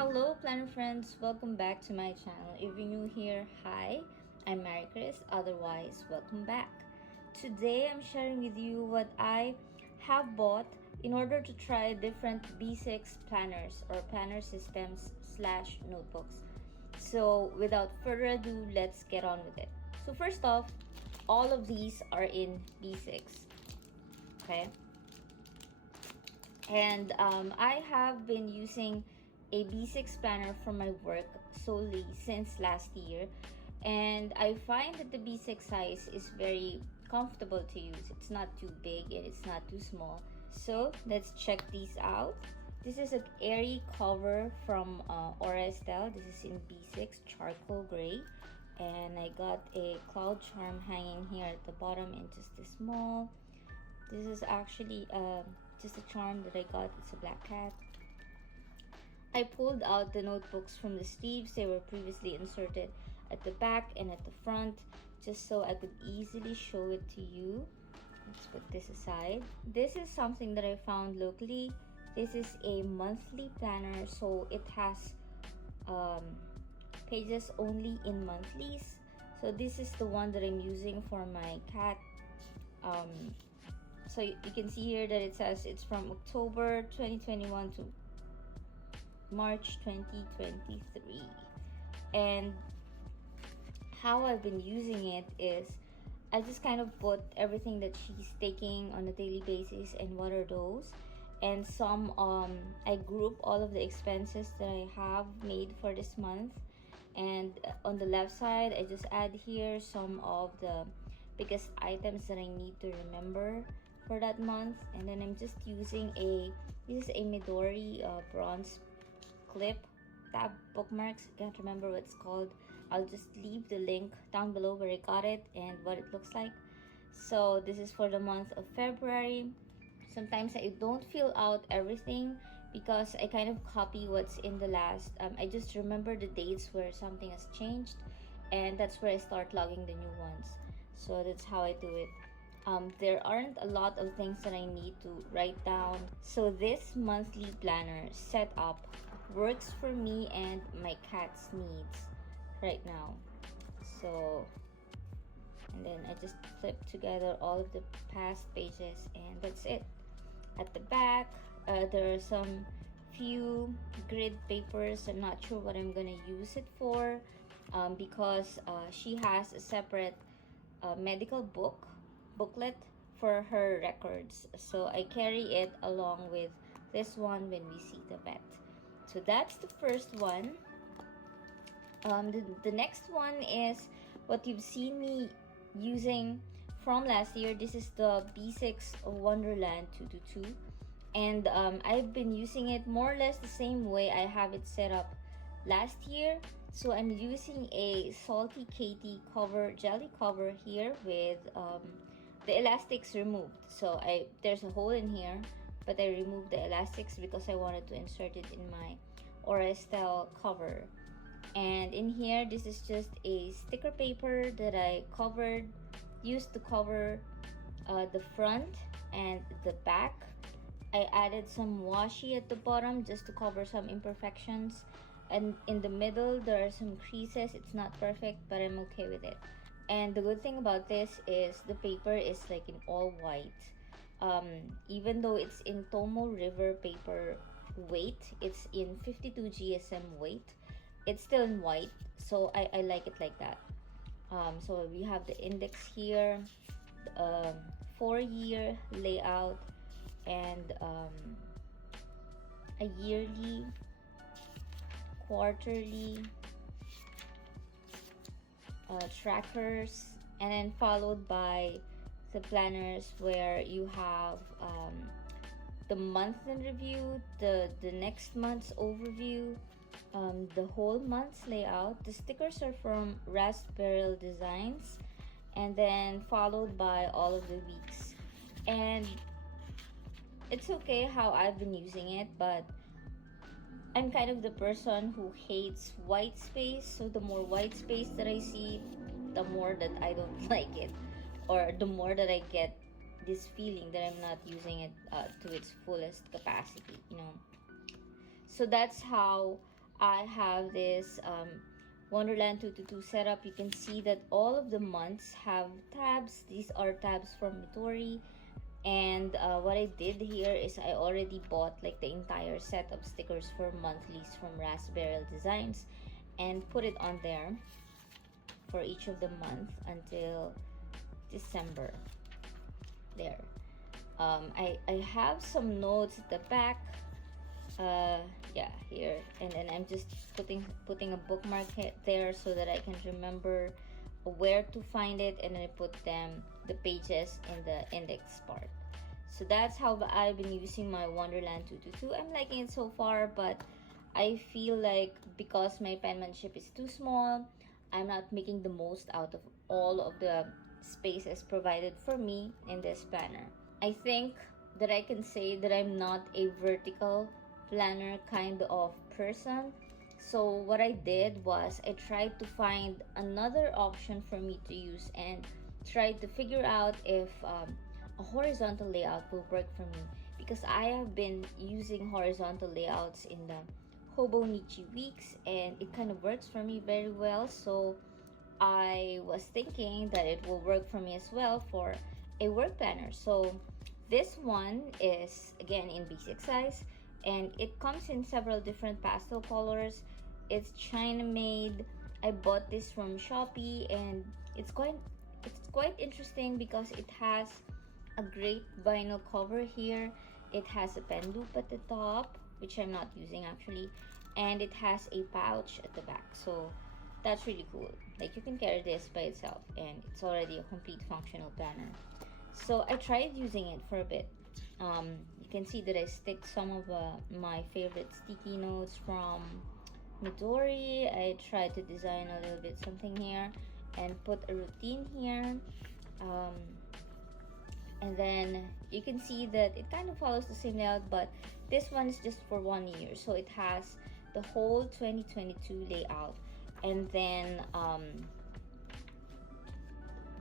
Hello planner friends, welcome back to my channel. If you're new here, hi, I'm Mary Chris, otherwise welcome back. Today I'm sharing with you what I have bought in order to try different B6 planners or planner systems / notebooks. So without further ado, let's get on with it. So first off, all of these are in B6, okay? And I have been using a B6 planner for my work solely since last year, and I find that the B6 size is very comfortable to use. It's not too big and it's not too small. So let's check these out. This is an airy cover from Orestel. This is in B6 charcoal gray, and I got a cloud charm hanging here at the bottom in just a small. This is actually just a charm that I got. It's a black cat. I pulled out the notebooks from the sleeves. They were previously inserted at the back and at the front, just so I could easily show it to you. Let's put this aside. This is something that I found locally. This is a monthly planner, so it has pages only in monthlies. So this is the one that I'm using for my cat. So you can see here that it says it's from October 2021 to March 2023. And how I've been using it is I just kind of put everything that she's taking on a daily basis and what are those, and some I group all of the expenses that I have made for this month. And on the left side, I just add here some of the biggest items that I need to remember for that month. And then I'm just using this is a Midori bronze clip tab bookmarks. I can't remember what it's called. I'll just leave the link down below where I got it and what it looks like. So this is for the month of February. Sometimes I don't fill out everything because I kind of copy what's in the last. I just remember the dates where something has changed, and that's where I start logging the new ones. So that's how I do it. There aren't a lot of things that I need to write down. So this monthly planner setup works for me and my cat's needs right now. So, and then I just flip together all of the past pages, and that's it. At the back, there are some few grid papers. I'm not sure what I'm gonna use it for, because she has a separate medical booklet for her records, so I carry it along with this one when we see the vet. So that's the first one. The next one is what you've seen me using from last year. This is the B6 Wonderland 222, and I've been using it more or less the same way I have it set up last year. So I'm using a Salty Katie cover, jelly cover here with the elastics removed. So there's a hole in here, but I removed the elastics because I wanted to insert it in my Orestel cover. And in here, this is just a sticker paper that I used to cover the front and the back. I added some washi at the bottom just to cover some imperfections, and in the middle there are some creases. It's not perfect, but I'm okay with it. And the good thing about this is the paper is like in all white. Even though it's in Tomo River paper weight, it's in 52 GSM weight, it's still in white, so I like it like that. So we have the index here, 4-year layout, and a yearly, quarterly, trackers, and then followed by the planners where you have the month in review, the next month's overview, the whole month's layout. The stickers are from Raspberry Designs, and then followed by all of the weeks. And it's okay how I've been using it, but I'm kind of the person who hates white space. So the more white space that I see, the more that I don't like it, or the more that I get this feeling that I'm not using it to its fullest capacity, So that's how I have this Wonderland 222 setup. You can see that all of the months have tabs. These are tabs from Midori. And what I did here is I already bought like the entire set of stickers for monthlies from Raspberry Designs and put it on there for each of the month until December. There. I have some notes at the back. Yeah, here, and then I'm just putting a bookmark there so that I can remember where to find it, and then I put the pages in the index part. So that's how I've been using my Wonderland 222. I'm liking it so far, but I feel like because my penmanship is too small, I'm not making the most out of all of the spaces provided for me in this planner. I think that I can say that I'm not a vertical planner kind of person. So what I did was I tried to find another option for me to use and tried to figure out if a horizontal layout will work for me, because I have been using horizontal layouts in the Hobonichi weeks and it kind of works for me very well. So I was thinking that it will work for me as well for a work planner. So this one is again in basic size, and it comes in several different pastel colors. It's China made. I bought this from Shopee, and it's quite interesting because it has a great vinyl cover here. It has a pen loop at the top, which I'm not using actually, and it has a pouch at the back. So that's really cool. Like, you can carry this by itself and it's already a complete functional planner. So I tried using it for a bit. You can see that I stick some of my favorite sticky notes from Midori. I tried to design a little bit something here and put a routine here. And then you can see that it kind of follows the same layout, but this one is just for 1 year. So it has the whole 2022 layout, and then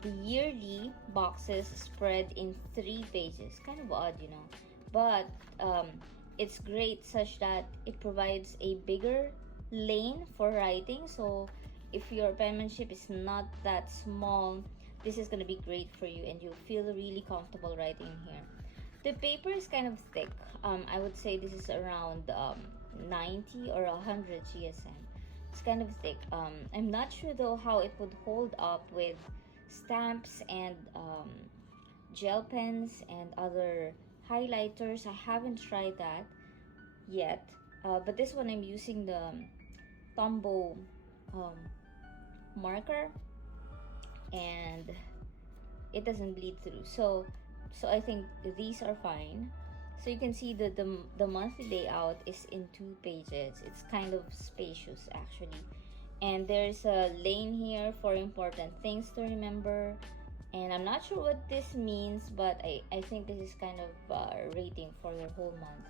the yearly boxes spread in 3 pages. Kind of odd, you know, but it's great such that it provides a bigger lane for writing. So if your penmanship is not that small, this is going to be great for you and you'll feel really comfortable writing here. The paper is kind of thick. I would say this is around 90 or 100 GSM. It's kind of thick. I'm not sure though how it would hold up with stamps and gel pens and other highlighters. I haven't tried that yet, but this one I'm using the Tombow marker, and it doesn't bleed through. So I think these are fine. So you can see that the monthly layout is in 2 pages. It's kind of spacious actually, and there's a lane here for important things to remember. And I'm not sure what this means, but I think this is kind of rating for your whole month,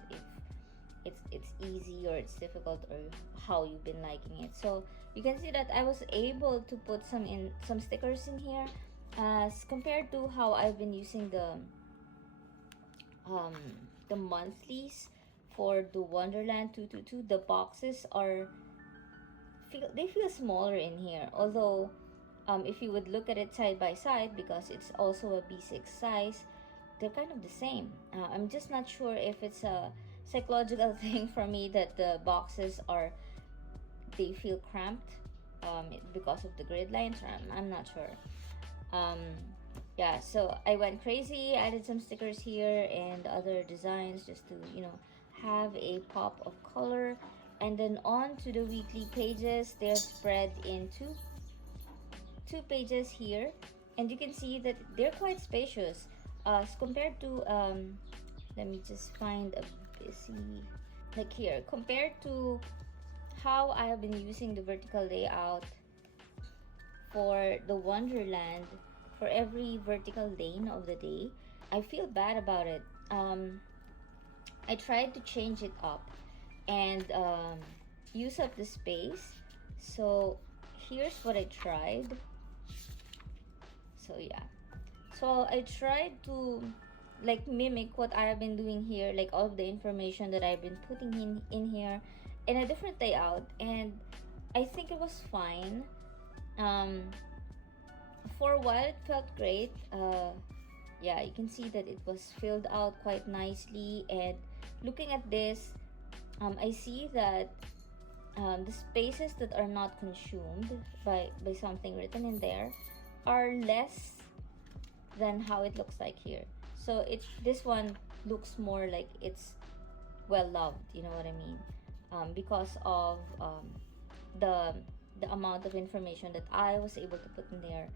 if it's easy or it's difficult, or how you've been liking it. So you can see that I was able to put some stickers in here as compared to how I've been using the monthlies for the Wonderland 222. The boxes feel smaller in here, although if you would look at it side by side, because it's also a B6 size, they're kind of the same. I'm just not sure if it's a psychological thing for me that the boxes they feel cramped because of the grid lines. I'm not sure. Yeah, so I went crazy, added some stickers here and other designs just to, you know, have a pop of color. And then on to the weekly pages. They're spread into 2 pages here, and you can see that they're quite spacious as compared to let me just find a busy, like here, compared to how I have been using the vertical layout for the Wonderland. For every vertical lane of the day, I feel bad about it. I tried to change it up and use up the space. So here's what I tried. So yeah, so I tried to like mimic what I have been doing here, like all of the information that I've been putting in here, in a different layout, and I think it was fine. um, for a while it felt great. Yeah, you can see that it was filled out quite nicely, and looking at this, I see that the spaces that are not consumed by something written in there are less than how it looks like here. So this one looks more like it's well loved, you know what I mean? Because of the the amount of information that I was able to put in there,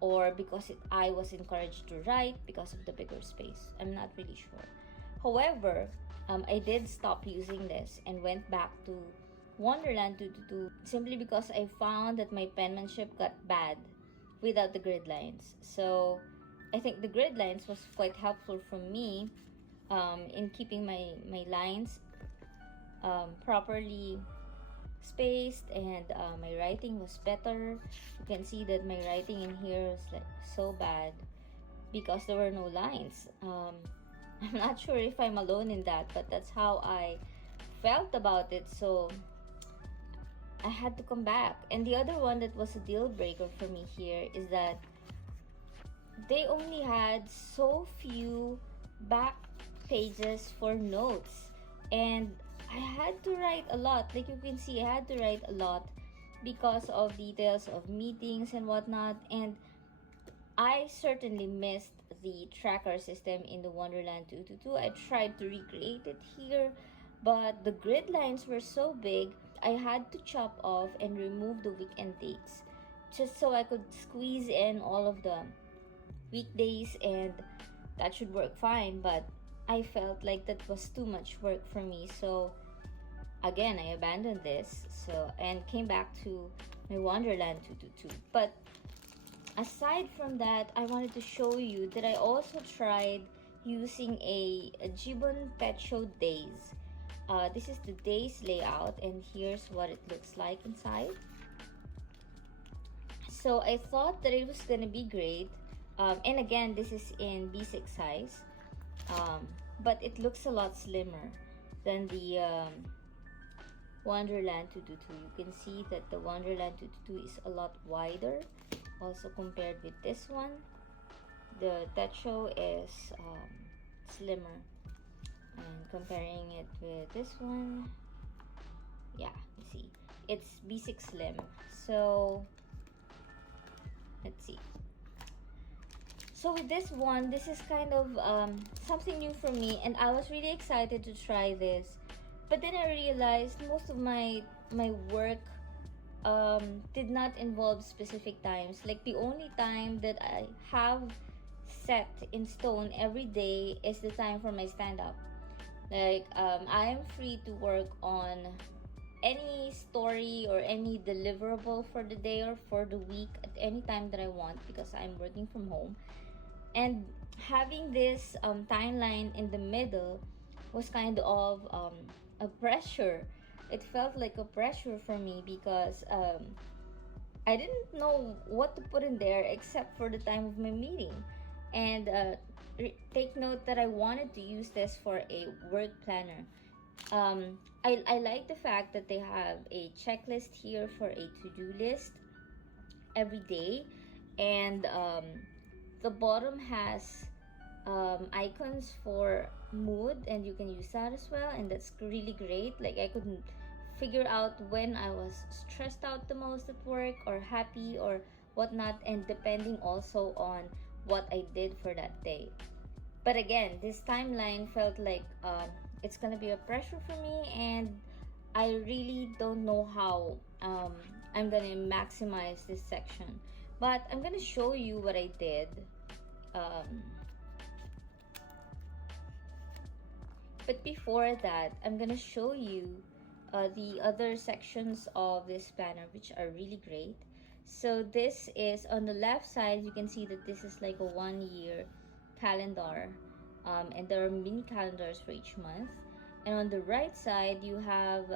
or because I was encouraged to write because of the bigger space. I'm not really sure. However, I did stop using this and went back to Wonderland 222 simply because I found that my penmanship got bad without the grid lines. So I think the grid lines was quite helpful for me in keeping my lines properly spaced, and my writing was better. You can see that my writing in here was like so bad because there were no lines. I'm not sure if I'm alone in that, but that's how I felt about it. So I had to come back. And the other one that was a deal breaker for me here is that they only had so few back pages for notes, and I had to write a lot. Like you can see, I had to write a lot because of details of meetings and whatnot. And I certainly missed the tracker system in the Wonderland 222. I tried to recreate it here, but the grid lines were so big, I had to chop off and remove the weekend dates just so I could squeeze in all of the weekdays, and that should work fine. But I felt like that was too much work for me. So again, I abandoned this and came back to my Wonderland 222. But aside from that, I wanted to show you that I also tried using a Gibbon Pet Show Days. This is the Days layout, and here's what it looks like inside. So I thought that it was gonna be great. And again, this is in B6 size. But it looks a lot slimmer than the Wonderland 222. You can see that the Wonderland 222 is a lot wider, also compared with this one. The Techo is slimmer, and comparing it with this one, yeah, you see, it's B6 Slim. So let's see. So with this one, this is kind of something new for me, and I was really excited to try this. But then I realized most of my work did not involve specific times. Like the only time that I have set in stone every day is the time for my stand-up. Like I am free to work on any story or any deliverable for the day or for the week at any time that I want, because I'm working from home. And having this timeline in the middle was kind of a pressure. It felt like a pressure for me because I didn't know what to put in there except for the time of my meeting. And take note that I wanted to use this for a work planner. I like the fact that they have a checklist here for a to-do list every day, and the bottom has icons for mood, and you can use that as well, and that's really great. Like I couldn't figure out when I was stressed out the most at work or happy or whatnot, and depending also on what I did for that day. But again, this timeline felt like it's gonna be a pressure for me, and I really don't know how I'm gonna maximize this section. But I'm gonna show you what I did. But before that, I'm gonna show you the other sections of this planner, which are really great. So this is on the left side. You can see that this is like a 1 year calendar, and there are mini calendars for each month. And on the right side, you have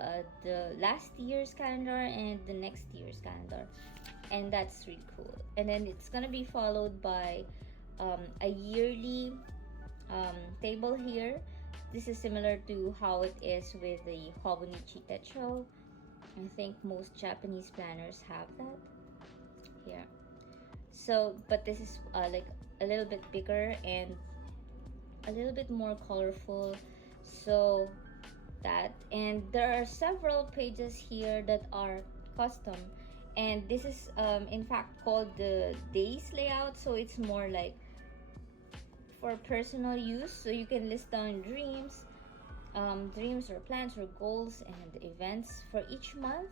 the last year's calendar and the next year's calendar, and that's really cool. And then it's gonna be followed by a yearly table here, this is similar to how it is with the Hobonichi Techo. I think most Japanese planners have that here. So, but this is like a little bit bigger and a little bit more colorful. So that, and there are several pages here that are custom, and this is in fact called the days layout. So it's more like for personal use, so you can list down dreams or plans or goals and events for each month.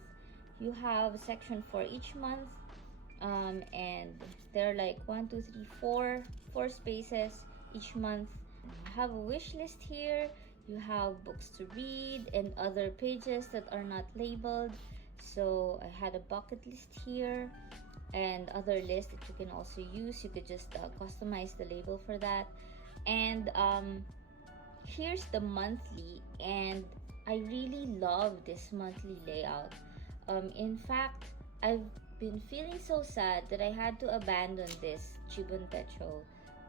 You have a section for each month, and there are like 4 spaces each month. You have a wish list here. You have books to read and other pages that are not labeled. So I had a bucket list here and other lists that you can also use. You could just customize the label for that. And here's the monthly, and I really love this monthly layout. In fact, I've been feeling so sad that I had to abandon this Chibun Techo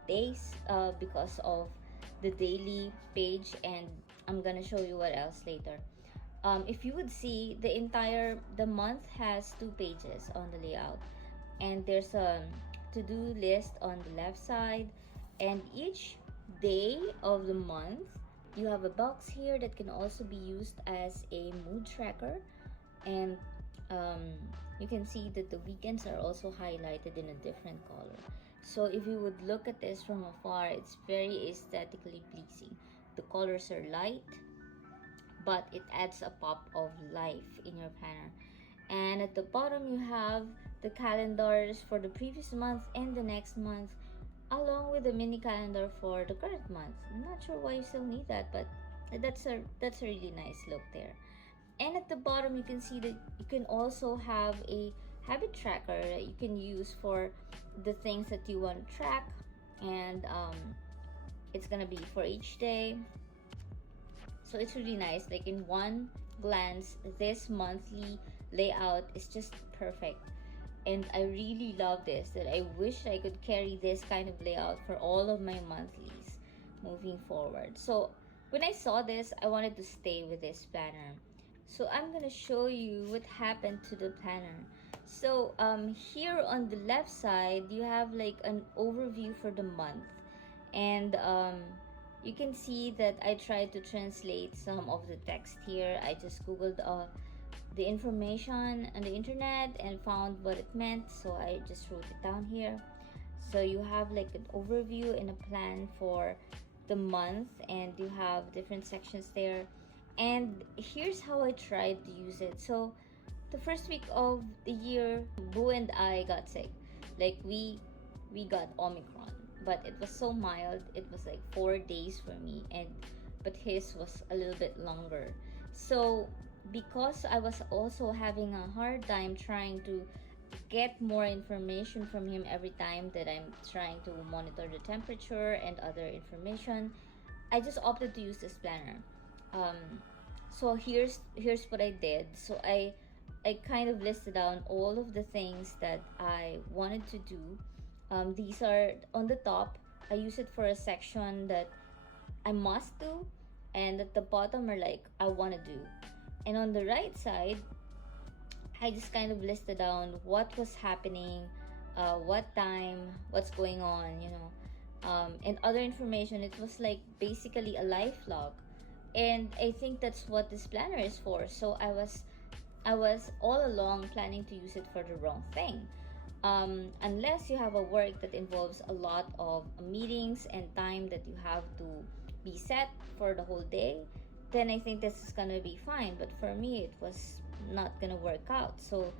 days because of the daily page, and I'm gonna show you what else later. If you would see, the month has 2 pages on the layout, and there's a to-do list on the left side, and each day of the month you have a box here that can also be used as a mood tracker. And you can see that the weekends are also highlighted in a different color. So if you would look at this from afar, it's very aesthetically pleasing. The colors are light, but it adds a pop of life in your planner. And at the bottom you have the calendars for the previous month and the next month, along with the mini calendar for the current month. I'm not sure why you still need that, but that's a really nice look there. And at the bottom you can see that you can also have a habit tracker that you can use for the things that you want to track, and it's gonna be for each day. So it's really nice. Like in one glance, this monthly layout is just perfect, and I really love this. That I wish I could carry this kind of layout for all of my monthlies moving forward. So when I saw this, I wanted to stay with this planner. So I'm gonna show you what happened to the planner. So here on the left side you have like an overview for the month, and you can see that I tried to translate some of the text here. I just googled the information on the internet and found what it meant, so I just wrote it down here. So you have like an overview and a plan for the month, and you have different sections there. And here's how I tried to use it. So the first week of the year, Boo and I got sick. Like we got Omicron, but it was so mild. It was like 4 days for me, but his was a little bit longer. So because I was also having a hard time trying to get more information from him every time that I'm trying to monitor the temperature and other information, I just opted to use this planner. So here's what I did. So I kind of listed down all of the things that I wanted to do. These are on the top. I use it for a section that I must do, and at the bottom are like I want to do. And on the right side, I just kind of listed down what was happening, what time, what's going on, and other information. It was like basically a life log, and I think that's what this planner is for. So I was all along planning to use it for the wrong thing. Unless you have a work that involves a lot of meetings and time that you have to be set for the whole day, then I think this is gonna be fine. But for me, it was not gonna work out. So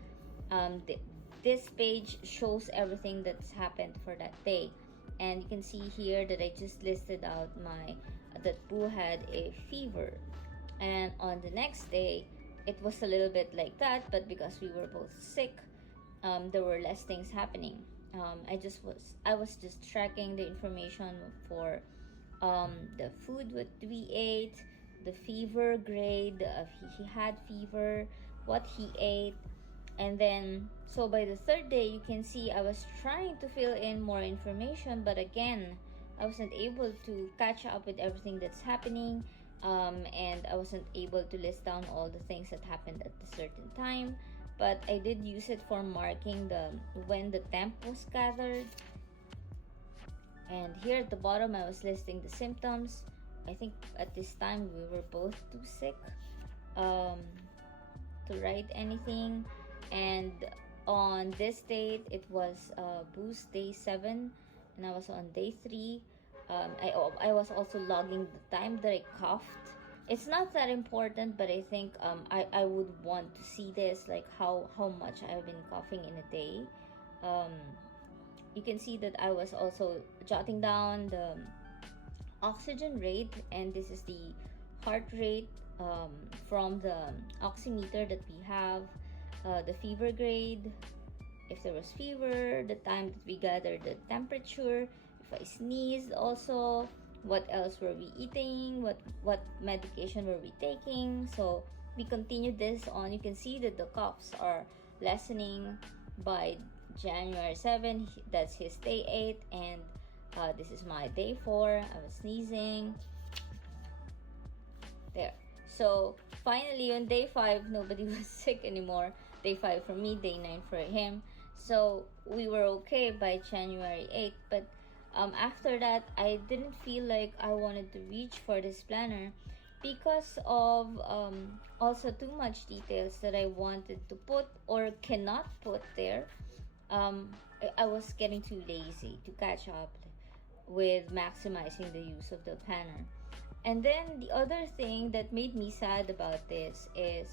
this page shows everything that's happened for that day, and you can see here that I just listed out that Boo had a fever, and on the next day it was a little bit like that, but because we were both sick, there were less things happening. I was just tracking the information for the food what we ate, the fever grade, he had fever, what he ate. And then, so by the third day, you can see I was trying to fill in more information, but again, I wasn't able to catch up with everything that's happening. and I wasn't able to list down all the things that happened at a certain time, but I did use it for marking the when the temp was gathered. And here at the bottom I was listing the symptoms. I think at this time we were both too sick um, to write anything. And on this date it was boost day 7, and I was on day 3. I was also logging the time that I coughed. It's not that important, but I think I would want to see this, like how much I've been coughing in a day. um, you can see that I was also jotting down the oxygen rate, and this is the heart rate from the oximeter that we have, the fever grade, if there was fever, the time that we gathered the temperature, if I sneezed also, what else were we eating, what medication were we taking. So we continued this on. You can see that the coughs are lessening by January 7. That's his day 8, and this is my day 4. I was sneezing there. So finally on day 5 nobody was sick anymore. Day 5 for me, day 9 for him. So we were okay by January 8th. But after that, I didn't feel like I wanted to reach for this planner because of also too much details that I wanted to put or cannot put there. I was getting too lazy to catch up with maximizing the use of the planner. And then the other thing that made me sad about this is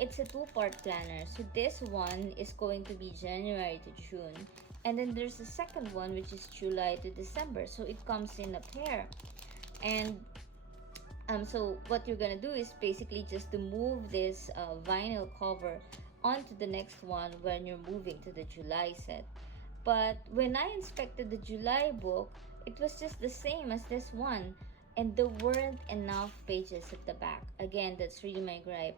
it's a 2-part planner. So this one is going to be January to June, and then there's the second one which is July to December. So it comes in a pair. And so what you're gonna do is basically just to move this vinyl cover onto the next one when you're moving to the July set. But when I inspected the July book, it was just the same as this one, and there weren't enough pages at the back. Again, that's really my gripe.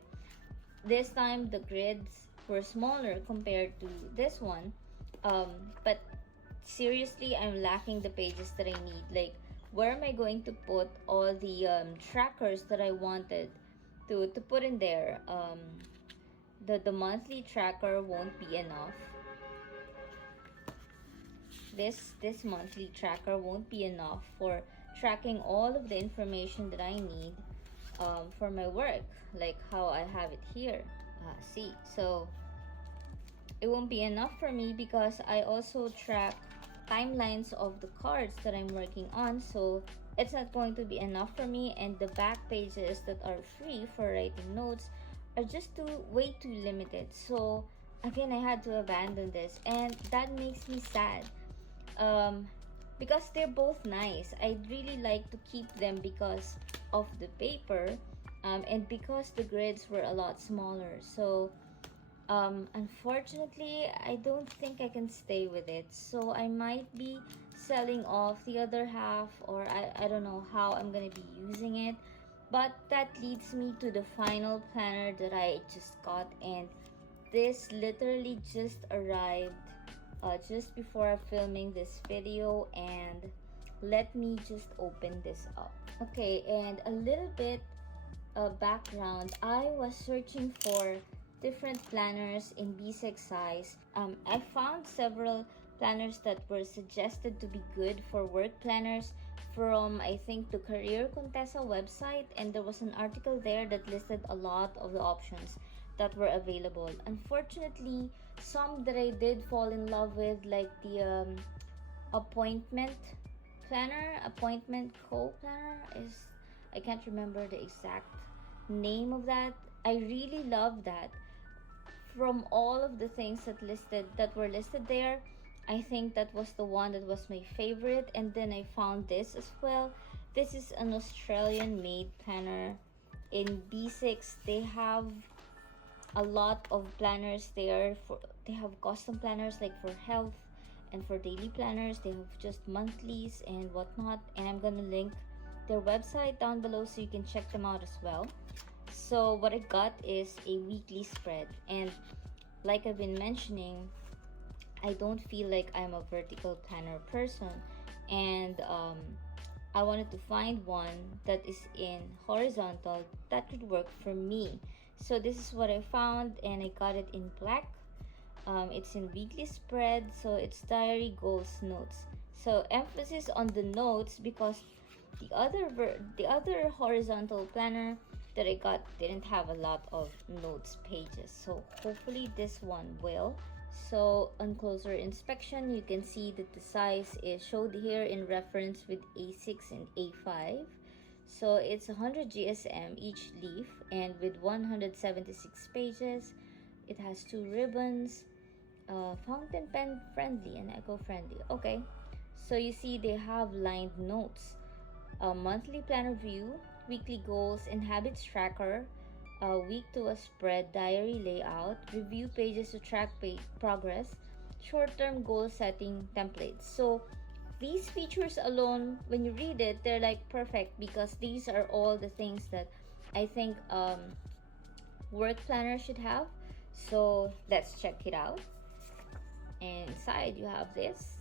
This time the grids were smaller compared to this one, but seriously, I'm lacking the pages that I need. Like, where am I going to put all the trackers that I wanted to put in there? The monthly tracker won't be enough. This monthly tracker won't be enough for tracking all of the information that I need for my work, like how I have it here. See, so it won't be enough for me because I also track timelines of the cards that I'm working on. So it's not going to be enough for me, and the back pages that are free for writing notes are just way too limited. So again, I had to abandon this, and that makes me sad. Because they're both nice. I'd really like to keep them because of the paper, and because the grids were a lot smaller. So unfortunately, I don't think I can stay with it. So I might be selling off the other half, or I don't know how I'm gonna be using it. But that leads me to the final planner that I just got, and this literally just arrived just before filming this video, and let me just open this up. Okay, and a little bit of background. I was searching for different planners in B6 size. I found several planners that were suggested to be good for work planners from, I think, the Career Contessa website, and there was an article there that listed a lot of the options that were available. Unfortunately, some that I did fall in love with, like the appointment planner, appointment co-planner, is, I can't remember the exact name of that. I really love that. From all of the things that were listed there, I think that was the one that was my favorite. And then I found this as well. This is an Australian made planner in B6. They have a lot of planners there. They have custom planners like for health and for daily planners. They have just monthlies and whatnot, and I'm gonna link their website down below so you can check them out as well. So what I got is a weekly spread, and like I've been mentioning, I don't feel like I'm a vertical planner person, and I wanted to find one that is in horizontal that could work for me. So this is what I found, and I got it in black. It's in weekly spread, so it's diary goals notes. So emphasis on the notes because the other horizontal planner that I got didn't have a lot of notes pages. So hopefully this one will. So on closer inspection, you can see that the size is showed here in reference with A6 and A5. So it's 100 GSM each leaf, and with 176 pages. It has 2 ribbons, fountain pen friendly and eco-friendly. Okay, so you see they have lined notes, a monthly planner view, weekly goals and habits tracker, a week to a spread diary layout, review pages to track progress, short-term goal setting templates. So these features alone, when you read it, they're like perfect because these are all the things that I think work planner should have. So let's check it out. And inside you have this.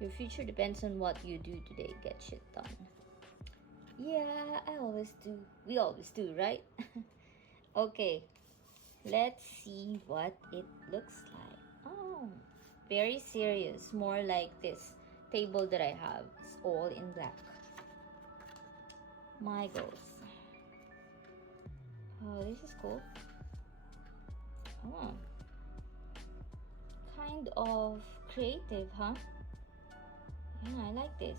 Your future depends on what you do today. Get shit done. Yeah, I always do. We always do, right? Okay, let's see what it looks like. Oh, very serious. More like this table that I have. It's all in black. MiGoals. Oh, this is cool. Oh, kind of creative, huh? Yeah, I like this.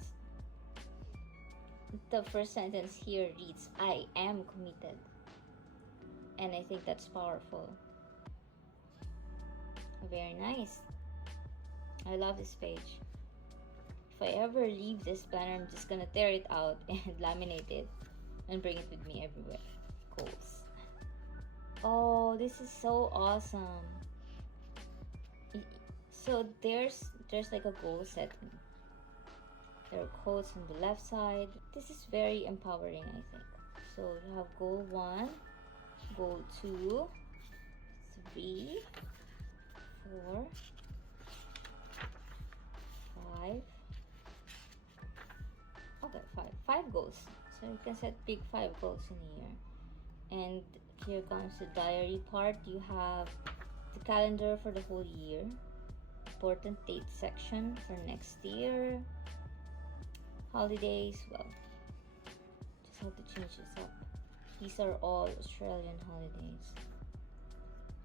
The first sentence here reads, I am committed. And I think that's powerful. Very nice. I love this page. If I ever leave this planner, I'm just gonna tear it out and laminate it and bring it with me everywhere. Goals. Oh, this is so awesome. So there's like a goal setting. There are quotes on the left side. This is very empowering, I think. So you have goal 1, goal 2, 3, 4, 5. Okay, 5 goals. So you can set big 5 goals in a year. And here comes the diary part. You have the calendar for the whole year, important date section for next year, holidays. Well, just have to change this up. These are all Australian holidays.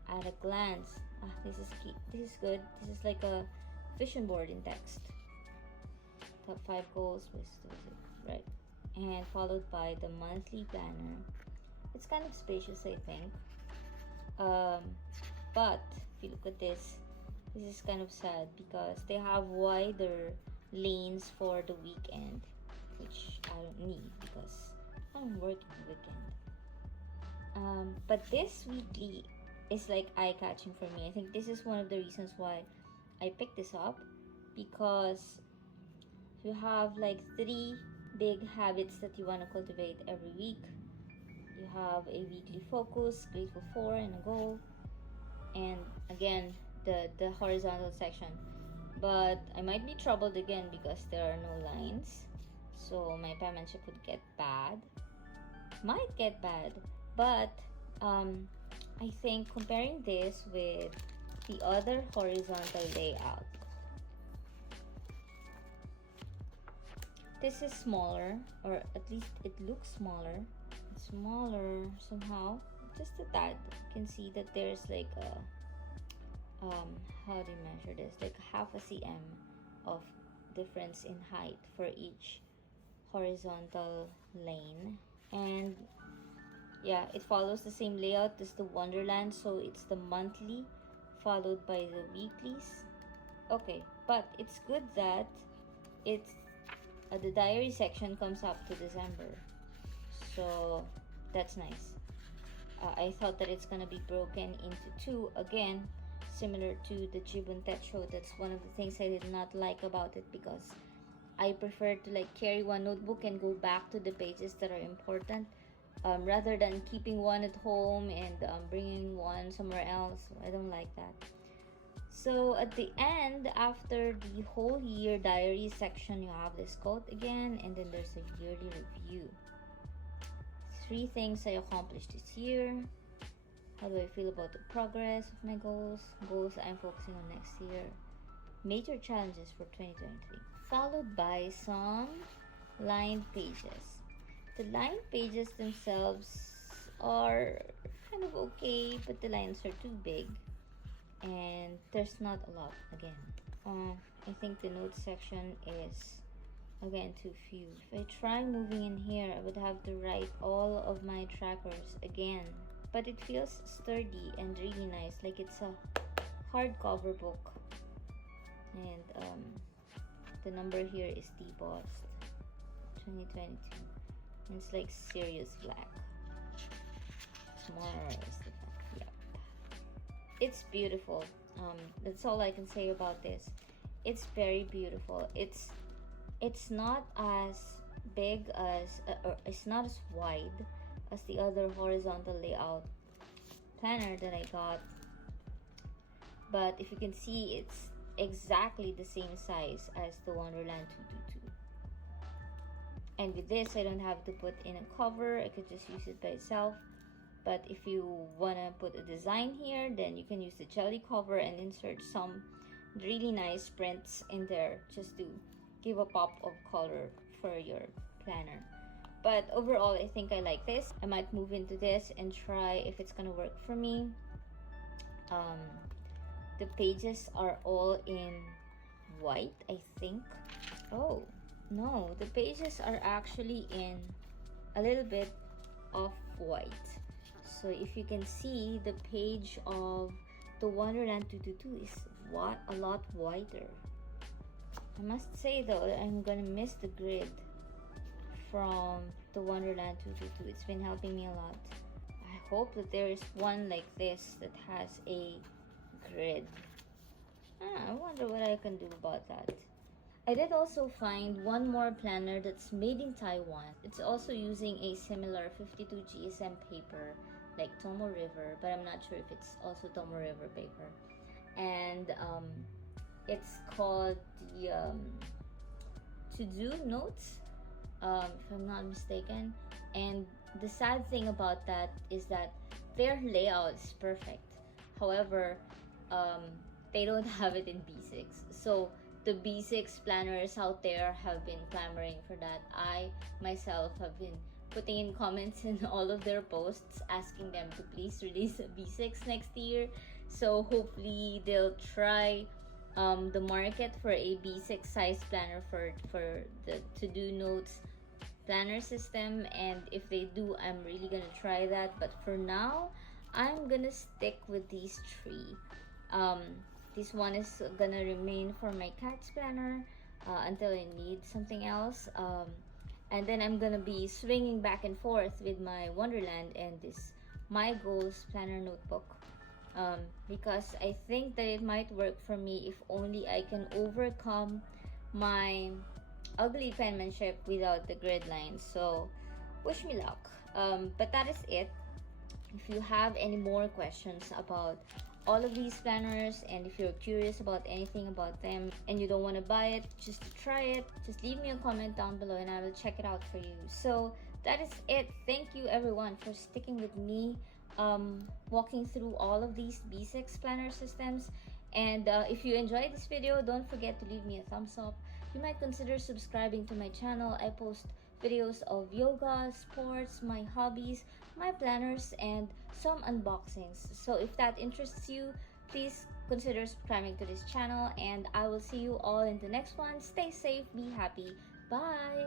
At a glance, this is key. This is good. This is like a vision board in text. Top 5 goals, right? And followed by the monthly planner. It's kind of spacious, I think. But if you look at this is kind of sad because they have wider lanes for the weekend, which I don't need because I'm working the weekend. But this weekly is like eye-catching for me. I think this is one of the reasons why I picked this up, because you have like 3 big habits that you want to cultivate every week. You have a weekly focus, grateful for, and a goal, and again the horizontal section. But I might be troubled again because there are no lines, so my penmanship would get bad, might get bad. But I think comparing this with the other horizontal layout, this is smaller, or at least it looks smaller. It's smaller somehow, just a tad. You can see that there's like a how do you measure this, like half a cm of difference in height for each horizontal lane. And yeah, it follows the same layout as the Wonderland, so it's the monthly followed by the weeklies. Okay, but it's good that it's the diary section comes up to December, so that's nice. I thought that it's gonna be broken into 2 again, similar to the Jibun Techo. That's one of the things I did not like about it, because I prefer to like carry one notebook and go back to the pages that are important, rather than keeping one at home and bringing one somewhere else. I don't like that. So at the end, after the whole year diary section, you have this quote again, and then there's a yearly review. 3 things I accomplished this year. How do I feel about the progress of my goals? Goals I'm focusing on next year. Major challenges for 2023. Followed by some lined pages. The lined pages themselves are kind of okay, but the lines are too big and there's not a lot again. I think the notes section is again too few. If I try moving in here, I would have to write all of my trackers again, but it feels sturdy and really nice, like it's a hardcover book. And the number here is debossed 2022, and it's like serious black. Tomorrow is the black. Yep, it's beautiful. That's all I can say about this. It's very beautiful. It's not as big as or it's not as wide as the other horizontal layout planner that I got, but if you can see, it's exactly the same size as the Wonderland 222. And with this, I don't have to put in a cover. I could just use it by itself. But if you want to put a design here, then you can use the jelly cover and insert some really nice prints in there just to give a pop of color for your planner. But overall, I think I like this. I might move into this and try if it's gonna work for me. The pages are all in white, I think. Oh no, the pages are actually in a little bit of white. So if you can see, the page of the Wonderland 222 is a lot whiter. I must say though that I'm gonna miss the grid from the Wonderland 222. It's been helping me a lot. I hope that there is one like this that has a grid. I wonder what I can do about that. I did also find one more planner that's made in Taiwan. It's also using a similar 52 GSM paper like Tomo River, but I'm not sure if it's also Tomo River paper. And it's called the To-Do Notes, if I'm not mistaken. And the sad thing about that is that their layout is perfect. However, they don't have it in B6. So the B6 planners out there have been clamoring for that. I myself have been putting in comments in all of their posts asking them to please release a B6 next year. So hopefully they'll try the market for a B6 size planner for the To-Do Notes planner system, and if they do, I'm really gonna try that. But for now, I'm gonna stick with these 3. This one is gonna remain for my cat's planner until I need something else, and then I'm gonna be swinging back and forth with my Wonderland and this MiGoals planner notebook, because I think that it might work for me if only I can overcome my ugly penmanship without the grid lines. So wish me luck. But that is it. If you have any more questions about all of these planners, and if you're curious about anything about them and you don't want to buy it just to try it, just leave me a comment down below and I will check it out for you. So that is it. Thank you everyone for sticking with me walking through all of these B6 planner systems. And if you enjoyed this video, don't forget to leave me a thumbs up. You might consider subscribing to my channel. I post videos of yoga, sports, my hobbies, my planners, and some unboxings. So if that interests you, please consider subscribing to this channel, and I will see you all in the next one. Stay safe, be happy, bye.